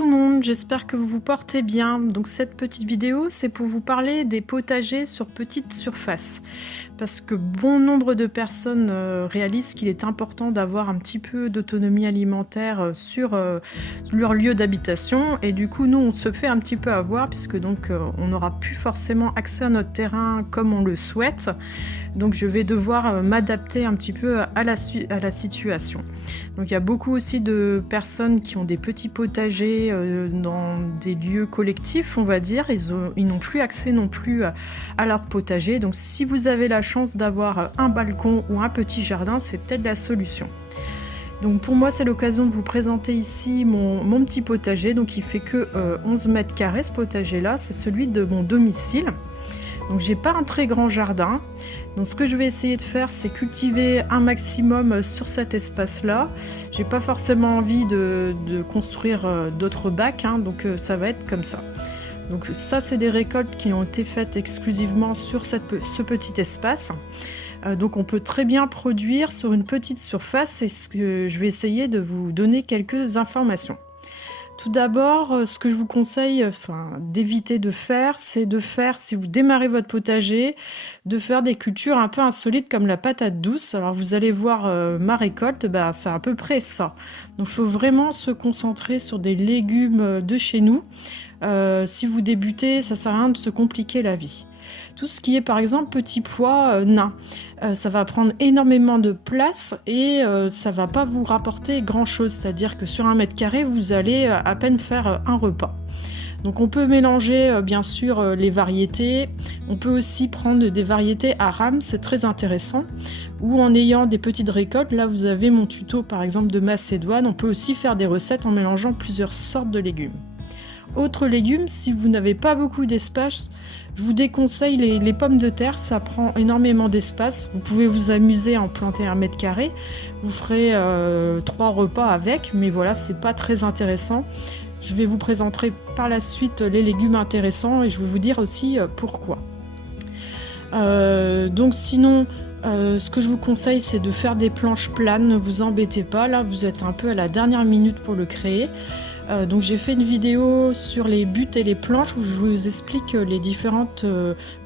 tout le monde, j'espère que vous vous portez bien. Donc cette petite vidéo, c'est pour vous parler des potagers sur petite surface. Parce que bon nombre de personnes réalisent qu'il est important d'avoir un petit peu d'autonomie alimentaire sur leur lieu d'habitation. Et du coup, nous, on se fait un petit peu avoir, puisque donc on n'aura plus forcément accès à notre terrain comme on le souhaite. Donc je vais devoir m'adapter un petit peu à la situation. Donc il y a beaucoup aussi de personnes qui ont des petits potagers dans des lieux collectifs, on va dire. Ils n'ont plus accès non plus à leur potager. Donc si vous avez la chance d'avoir un balcon ou un petit jardin, c'est peut-être la solution. Donc pour moi, c'est l'occasion de vous présenter ici mon petit potager. Donc il fait que 11 mètres carrés ce potager-là, c'est celui de mon domicile. Donc j'ai pas un très grand jardin. Donc ce que je vais essayer de faire, c'est cultiver un maximum sur cet espace-là. J'ai pas forcément envie de construire d'autres bacs, hein, donc ça va être comme ça. Donc ça, c'est des récoltes qui ont été faites exclusivement sur ce petit espace. Donc on peut très bien produire sur une petite surface, et je vais essayer de vous donner quelques informations. Tout d'abord, ce que je vous conseille d'éviter de faire, c'est de faire, si vous démarrez votre potager, de faire des cultures un peu insolites comme la patate douce. Alors vous allez voir ma récolte, c'est à peu près ça. Donc il faut vraiment se concentrer sur des légumes de chez nous. Si vous débutez, ça sert à rien de se compliquer la vie. Tout ce qui est par exemple petits pois nains, ça va prendre énormément de place et ça va pas vous rapporter grand chose, c'est-à-dire que sur 1 mètre carré vous allez à peine faire un repas. Donc on peut mélanger bien sûr les variétés, on peut aussi prendre des variétés à rames, c'est très intéressant, ou en ayant des petites récoltes. Là vous avez mon tuto par exemple de Macédoine, on peut aussi faire des recettes en mélangeant plusieurs sortes de légumes. Autres légumes, si vous n'avez pas beaucoup d'espace, je vous déconseille les pommes de terre, ça prend énormément d'espace. Vous pouvez vous amuser à en planter 1 mètre carré, vous ferez 3 repas avec, mais voilà, c'est pas très intéressant. Je vais vous présenter par la suite les légumes intéressants et je vais vous dire aussi pourquoi. Donc sinon, ce que je vous conseille, c'est de faire des planches planes, ne vous embêtez pas, là vous êtes un peu à la dernière minute pour le créer. Donc j'ai fait une vidéo sur les buttes et les planches où je vous explique les différentes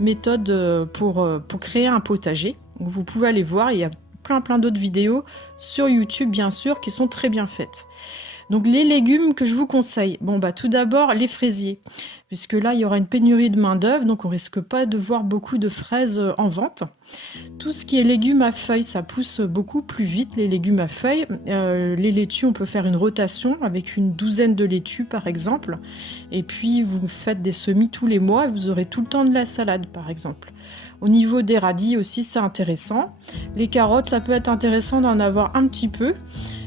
méthodes pour créer un potager. Donc vous pouvez aller voir, il y a plein d'autres vidéos sur YouTube bien sûr qui sont très bien faites. Donc les légumes que je vous conseille, tout d'abord les fraisiers, puisque là il y aura une pénurie de main d'œuvre, donc on risque pas de voir beaucoup de fraises en vente. Tout ce qui est légumes à feuilles, ça pousse beaucoup plus vite, les légumes à feuilles. Les laitues, on peut faire une rotation avec une douzaine de laitues par exemple, et puis vous faites des semis tous les mois et vous aurez tout le temps de la salade par exemple. Au niveau des radis aussi, c'est intéressant. Les carottes, ça peut être intéressant d'en avoir un petit peu.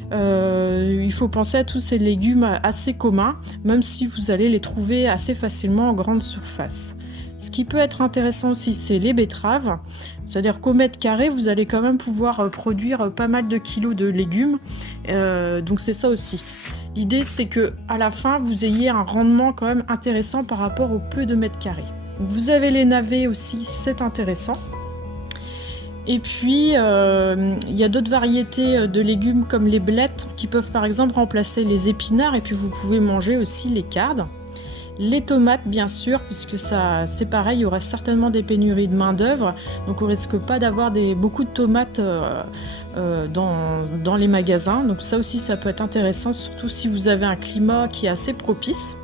Il faut penser à tous ces légumes assez communs, même si vous allez les trouver assez facilement en grande surface. Ce qui peut être intéressant aussi, c'est les betteraves, c'est-à-dire qu'au mètre carré, vous allez quand même pouvoir produire pas mal de kilos de légumes, donc c'est ça aussi. L'idée, c'est que à la fin, vous ayez un rendement quand même intéressant par rapport au peu de mètres carrés. Vous avez les navets aussi, c'est intéressant. Et puis, il y a d'autres variétés de légumes comme les blettes qui peuvent par exemple remplacer les épinards, et puis vous pouvez manger aussi les cardes. Les tomates bien sûr, puisque ça c'est pareil, il y aura certainement des pénuries de main d'œuvre, donc on risque pas d'avoir beaucoup de tomates dans les magasins, donc ça aussi ça peut être intéressant, surtout si vous avez un climat qui est assez propice.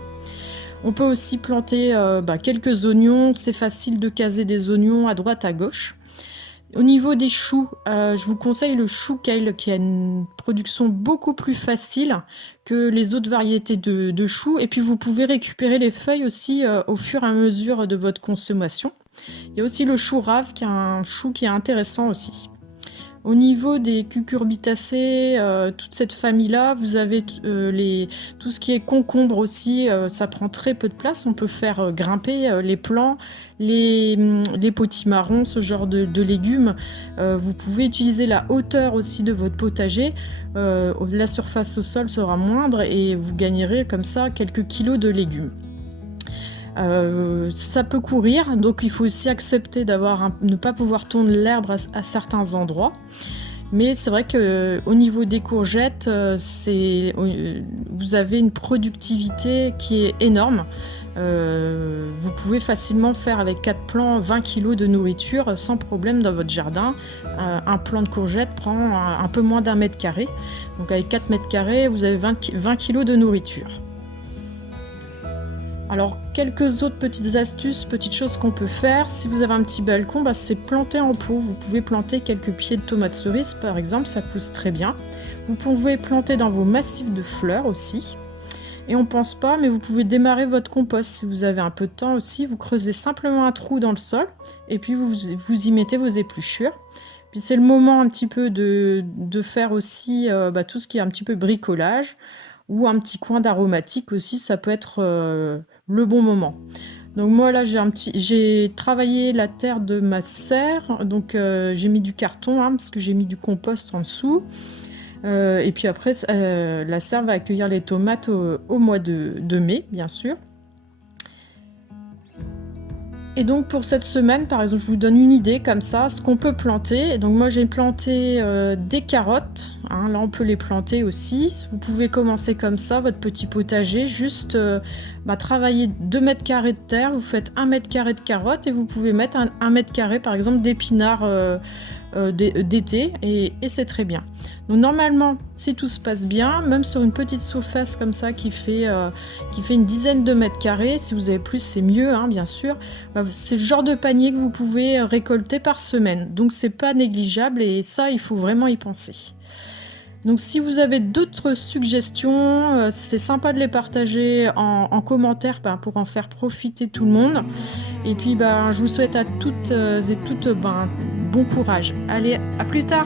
On peut aussi planter quelques oignons, c'est facile de caser des oignons à droite à gauche. Au niveau des choux, je vous conseille le chou kale qui a une production beaucoup plus facile que les autres variétés de choux. Et puis vous pouvez récupérer les feuilles aussi au fur et à mesure de votre consommation. Il y a aussi le chou rave qui est un chou qui est intéressant aussi. Au niveau des cucurbitacées, toute cette famille-là, vous avez tout ce qui est concombre aussi, ça prend très peu de place. On peut faire grimper les plants, les potimarrons, ce genre de légumes. Vous pouvez utiliser la hauteur aussi de votre potager. La surface au sol sera moindre et vous gagnerez comme ça quelques kilos de légumes. Ça peut courir, donc il faut aussi accepter ne pas pouvoir tondre l'herbe à certains endroits. Mais c'est vrai qu'au niveau des courgettes, vous avez une productivité qui est énorme. Vous pouvez facilement faire avec 4 plants 20 kg de nourriture sans problème dans votre jardin. Un plant de courgettes prend un peu moins d'1 mètre carré. Donc avec 4 mètres carrés, vous avez 20 kg de nourriture. Alors, quelques autres petites astuces, petites choses qu'on peut faire. Si vous avez un petit balcon, c'est planter en pot. Vous pouvez planter quelques pieds de tomates cerises, par exemple, ça pousse très bien. Vous pouvez planter dans vos massifs de fleurs aussi. Et on pense pas, mais vous pouvez démarrer votre compost. Si vous avez un peu de temps aussi, vous creusez simplement un trou dans le sol et puis vous y mettez vos épluchures. Puis c'est le moment un petit peu de faire aussi tout ce qui est un petit peu bricolage ou un petit coin d'aromatique aussi, ça peut être le bon moment. Donc moi là j'ai travaillé la terre de ma serre, donc j'ai mis du carton parce que j'ai mis du compost en dessous. Et puis après, la serre va accueillir les tomates au mois de mai, bien sûr. Et donc pour cette semaine, par exemple, je vous donne une idée comme ça, ce qu'on peut planter. Donc moi j'ai planté des carottes, là on peut les planter aussi. Vous pouvez commencer comme ça, votre petit potager, juste travailler 2 mètres carrés de terre, vous faites 1 mètre carré de carottes et vous pouvez mettre 1 mètre carré par exemple d'épinards d'été et c'est très bien. Donc normalement, si tout se passe bien, même sur une petite surface comme ça qui fait une dizaine de mètres carrés, si vous avez plus c'est mieux bien sûr, c'est le genre de panier que vous pouvez récolter par semaine. Donc c'est pas négligeable et ça il faut vraiment y penser. Donc si vous avez d'autres suggestions, c'est sympa de les partager en commentaire pour en faire profiter tout le monde. Et puis je vous souhaite à toutes et toutes bon courage. Allez, à plus tard!